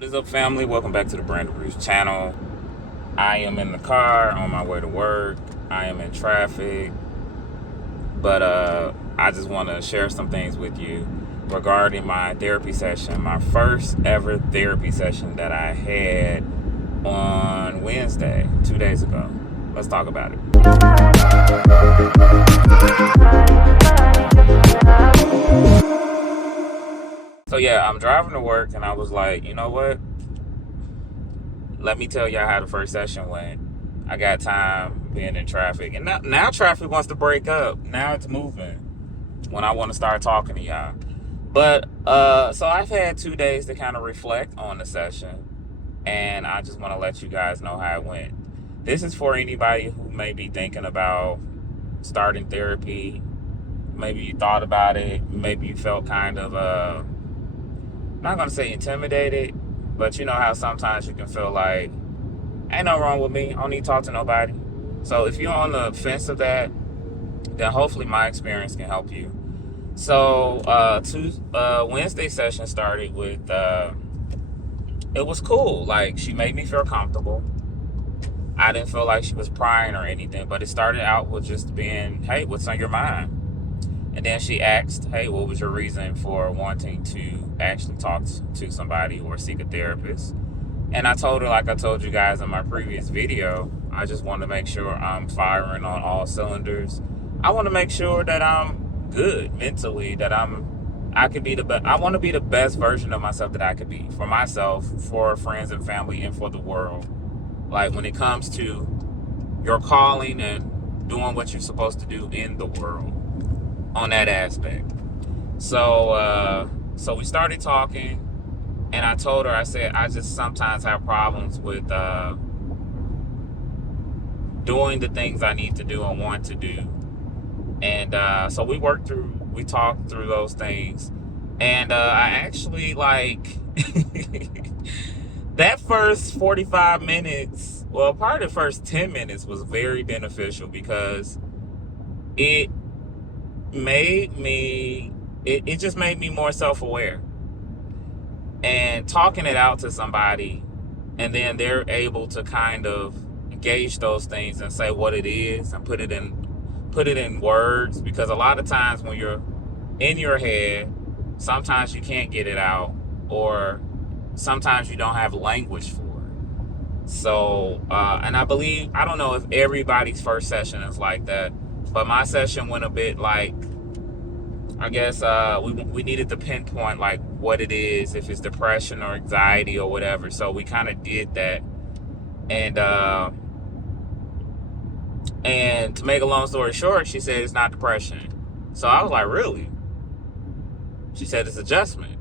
What is up, family? Welcome back to the brandonbrews channel. I am in the car on my way to work. I am in traffic, but I just want to share some things with you regarding my therapy session, my first ever therapy session that I had on Wednesday, 2 days ago. Let's talk about it. So yeah, I'm driving to work and I was like, you know what? Let me tell y'all how the first session went. I got time being in traffic. And now traffic wants to break up. Now it's moving when I want to start talking to y'all. But so I've had 2 days to kind of reflect on the session. And I just want to let you guys know how it went. This is for anybody who may be thinking about starting therapy. Maybe you thought about it. Maybe you felt kind of, I'm not going to say intimidated, but you know how sometimes you can feel like, ain't no wrong with me. I don't need to talk to nobody. So if you're on the fence of that, then hopefully my experience can help you. So Wednesday session started with, it was cool. Like, she made me feel comfortable. I didn't feel like she was prying or anything, but it started out with just being, hey, what's on your mind? And then she asked, hey, what was your reason for wanting to actually talk to somebody or seek a therapist? And I told her, like I told you guys in my previous video, I just want to make sure I'm firing on all cylinders. I want to make sure that I'm good mentally, that I could be I want to be the best version of myself that I could be, for myself, for friends and family, and for the world. Like, when it comes to your calling and doing what you're supposed to do in the world, on that aspect. So we started talking, and I told her, I said, I just sometimes have problems with doing the things I need to do and want to do. And so we talked through those things. And I actually, like, that first 45 minutes, well, part of the first 10 minutes was very beneficial, because it just made me more self-aware. And talking it out to somebody, and then they're able to kind of gauge those things and say what it is and put it in words, because a lot of times when you're in your head, sometimes you can't get it out, or sometimes you don't have language for it. So and I don't know if everybody's first session is like that, but my session went a bit like, I guess we needed to pinpoint like what it is, if it's depression or anxiety or whatever. So we kind of did that. And to make a long story short, she said it's not depression. So I was like, really? She said it's adjustment.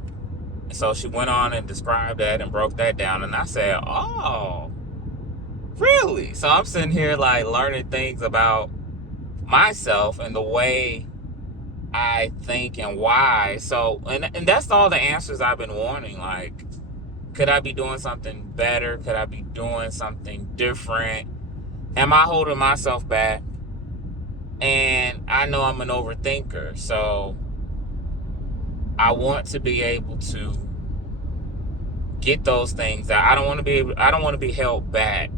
And so she went on and described that and broke that down. And I said, oh, really? So I'm sitting here like learning things about myself and the way I think and why. So, and that's all the answers I've been wanting. Like, could I be doing something better? Could I be doing something different? Am I holding myself back? And I know I'm an overthinker, so I want to be able to get those things out. I don't want to be held back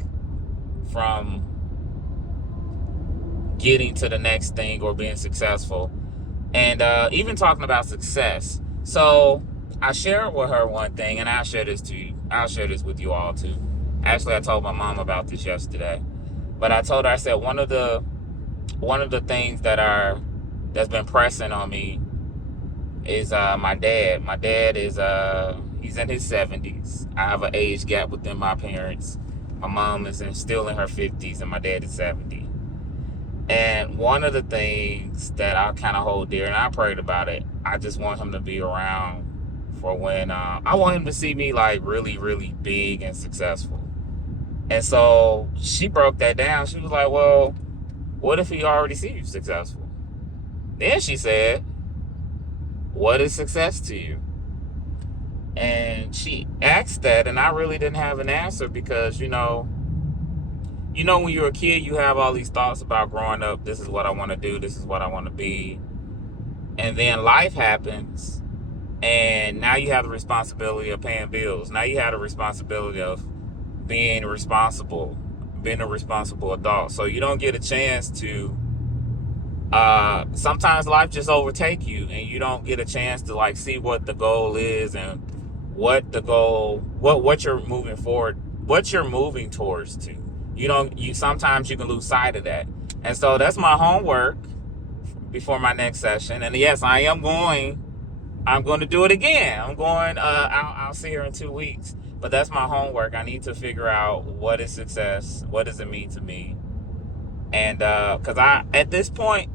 from getting to the next thing or being successful. And even talking about success. So I shared with her one thing, and I'll share this with you all too. Actually, I told my mom about this yesterday. But I told her, I said, one of the things that's been pressing on me is my dad. My dad is he's in his 70s. I have an age gap within my parents. My mom is still in her 50s, and my dad is 70. And one of the things that I kind of hold dear, and I prayed about it, I just want him to be around for when I want him to see me like really, really big and successful. And so she broke that down. She was like, well, what if he already sees you successful? Then she said, what is success to you? And she asked that, and I really didn't have an answer, because, you know, when you're a kid, you have all these thoughts about growing up. This is what I want to do. This is what I want to be. And then life happens, And now you have the responsibility of paying bills. Now you have the responsibility of being responsible, being a responsible adult. So you don't get a chance to, sometimes life just overtake you and you don't get a chance to like see what the goal is and what the goal, what you're moving forward, what you're moving towards to. Sometimes you can lose sight of that. And so that's my homework before my next session. And yes, I'm going to do it again. I'll see her in 2 weeks. But that's my homework. I need to figure out what is success, what does it mean to me. And because at this point,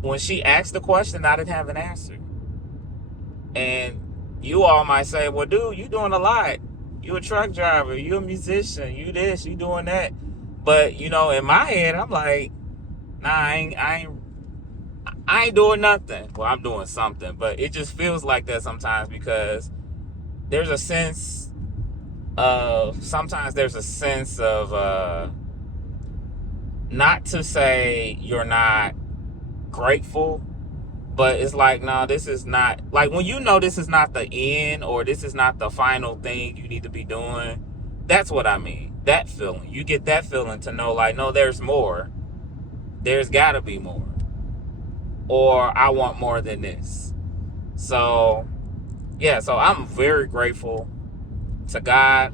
when she asked the question, I didn't have an answer. And you all might say, well, dude, you doing a lot. You a truck driver, you a musician, you this, you doing that. But, in my head, I'm like, nah, I ain't doing nothing. Well, I'm doing something, but it just feels like that sometimes because there's a sense of, not to say you're not grateful, but it's like, no, this is not, like when this is not the end or this is not the final thing you need to be doing. That's what I mean. That feeling. You get that feeling to know like, no, there's more. There's gotta be more. Or I want more than this. So, yeah, so I'm very grateful to God.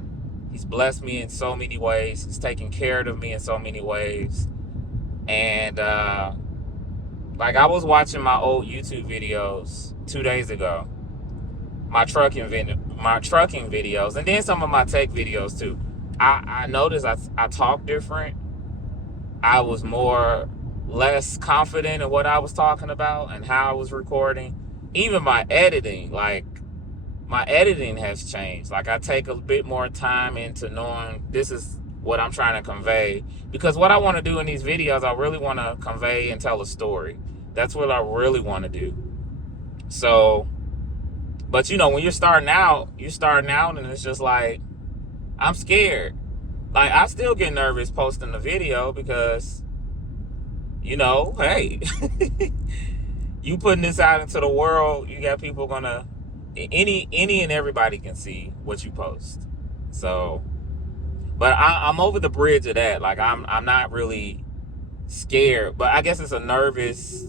He's blessed me in so many ways. He's taken care of me in so many ways. And, like I was watching my old YouTube videos 2 days ago. My trucking videos, and then some of my tech videos too. I noticed I talk different. I was less confident in what I was talking about and how I was recording. Even my editing has changed. Like I take a bit more time into knowing this is what I'm trying to convey. Because what I want to do in these videos, I really want to convey and tell a story. That's what I really want to do. So, but when you're starting out and it's just like, I'm scared. Like I still get nervous posting the video because, hey, you putting this out into the world, you got people any and everybody can see what you post. So, but I'm over the bridge of that. Like I'm not really scared, but I guess it's a nervous,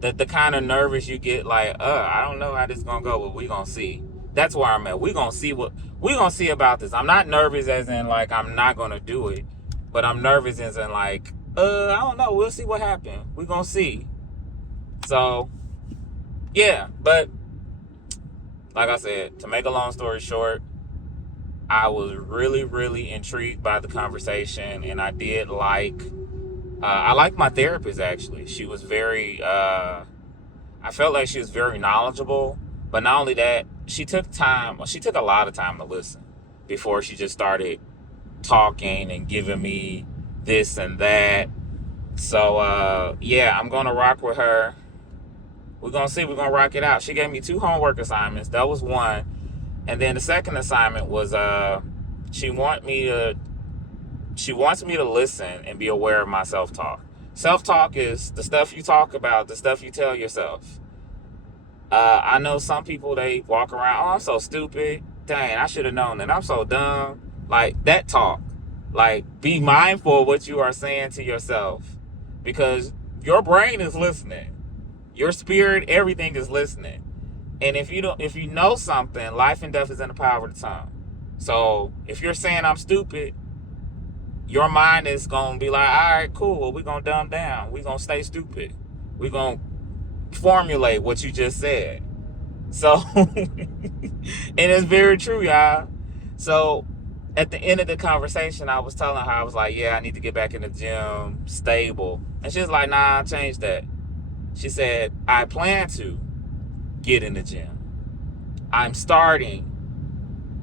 the kind of nervous you get like, I don't know how this is gonna go, but we gonna see. That's where I'm at. We gonna see about this. I'm not nervous as in like I'm not gonna do it, but I'm nervous as in like, I don't know. We'll see what happens. We gonna see. So, yeah, but like I said, to make a long story short, I was really, really intrigued by the conversation, and I did I liked my therapist, actually. She was I felt like she was very knowledgeable, but not only that, she took a lot of time to listen before she just started talking and giving me this and that. So, yeah, I'm going to rock with her. We're going to see. We're going to rock it out. She gave me 2 homework assignments. That was one. And then the second assignment was, she wants me to listen and be aware of my self-talk. Self-talk is the stuff you talk about, the stuff you tell yourself. I know some people, they walk around, oh, I'm so stupid. Dang, I should have known that. I'm so dumb. Like, that talk. Like, be mindful of what you are saying to yourself. Because your brain is listening. Your spirit, everything is listening. And if you know something, life and death is in the power of the tongue. So, if you're saying I'm stupid, your mind is going to be like, all right, cool. Well, we're going to dumb down. We're going to stay stupid. We're going to formulate what you just said. So, and it's very true, y'all. So, at the end of the conversation, I was telling her, I was like, yeah, I need to get back in the gym, stable. And she was like, nah, I'll change that. She said, I plan to get in the gym. I'm starting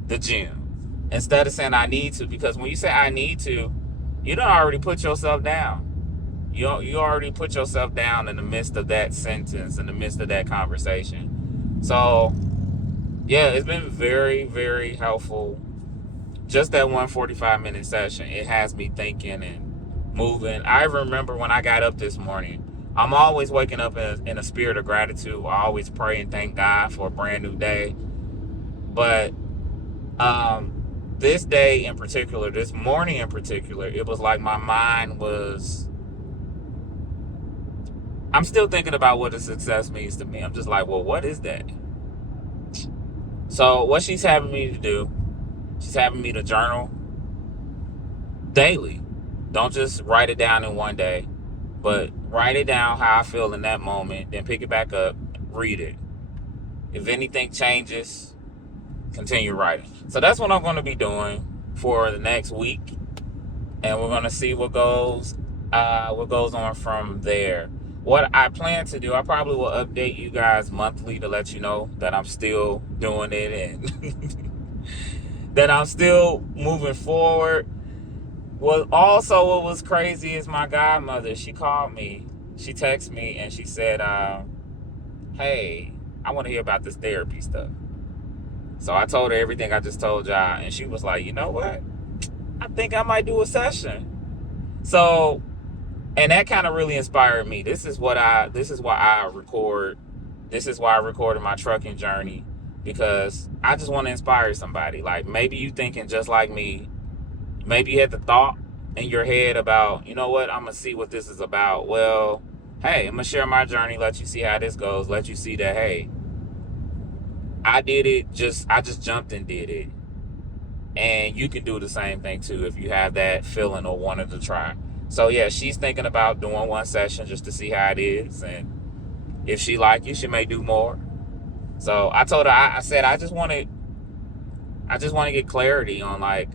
the gym. Instead of saying I need to, because when you say I need to, you don't already put yourself down. You already put yourself down in the midst of that sentence, in the midst of that conversation. So, yeah, it's been very, very helpful. Just that 145-minute session, it has me thinking and moving. I remember when I got up this morning, I'm always waking up in a spirit of gratitude. I always pray and thank God for a brand new day. But this day in particular, this morning in particular, it was like my mind was, I'm still thinking about what a success means to me. I'm just like, well, what is that? So what she's having me to do, she's having me to journal daily. Don't just write it down in one day, but write it down how I feel in that moment, then pick it back up, read it. If anything changes, continue writing. So that's what I'm going to be doing for the next week, and we're going to see what goes on from there. What I plan to do, I probably will update you guys monthly to let you know that I'm still doing it and that I'm still moving forward. Well, also what was crazy is my godmother, she called me, she texted me, and she said, hey, I want to hear about this therapy stuff. So I told her everything I just told y'all, and she was like, you know what? I think I might do a session. So, and that kind of really inspired me. This is why I record. This is why I recorded my trucking journey, because I just want to inspire somebody. Like, maybe you thinking just like me. Maybe you had the thought in your head about, you know what, I'm going to see what this is about. Well, hey, I'm going to share my journey, let you see how this goes, let you see that, hey, I did it, I just jumped and did it. And you can do the same thing too if you have that feeling or wanted to try. So yeah, she's thinking about doing one session just to see how it is. And if she like it, she may do more. So I told her, I said, I just want to get clarity on, like,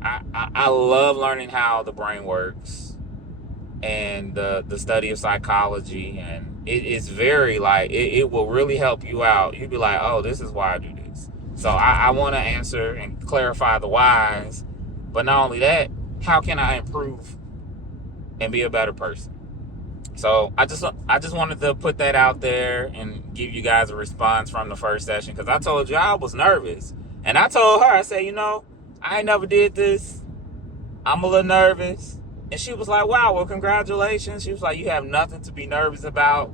I love learning how the brain works and the study of psychology, and it's very, like, it will really help you out. You'll be like, oh, this is why I do this. So I want to answer and clarify the whys, but not only that, how can I improve and be a better person? So I just wanted to put that out there and give you guys a response from the first session, because I told you I was nervous, and I told her, I said, you know, I ain't never did this. I'm a little nervous. And she was like, wow, well, congratulations. She was like, you have nothing to be nervous about.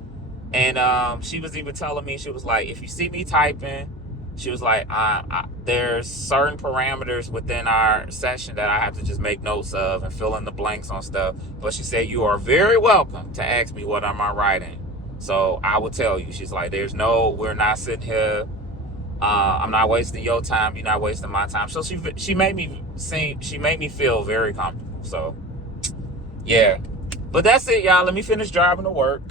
And she was even telling me, she was like, if you see me typing, she was like, there's certain parameters within our session that I have to just make notes of and fill in the blanks on stuff. But she said, you are very welcome to ask me what am I writing. So I will tell you. She's like, we're not sitting here. I'm not wasting your time. You're not wasting my time. So she made me feel very comfortable. So yeah, but that's it, y'all. Let me finish driving to work.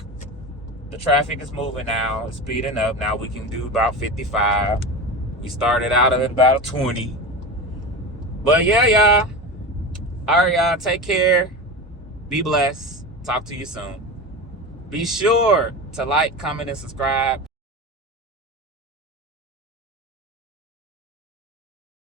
The traffic is moving now. It's speeding up. Now we can do about 55. We started out at about 20. But yeah, y'all. All right, y'all. Take care. Be blessed. Talk to you soon. Be sure to like, comment, and subscribe.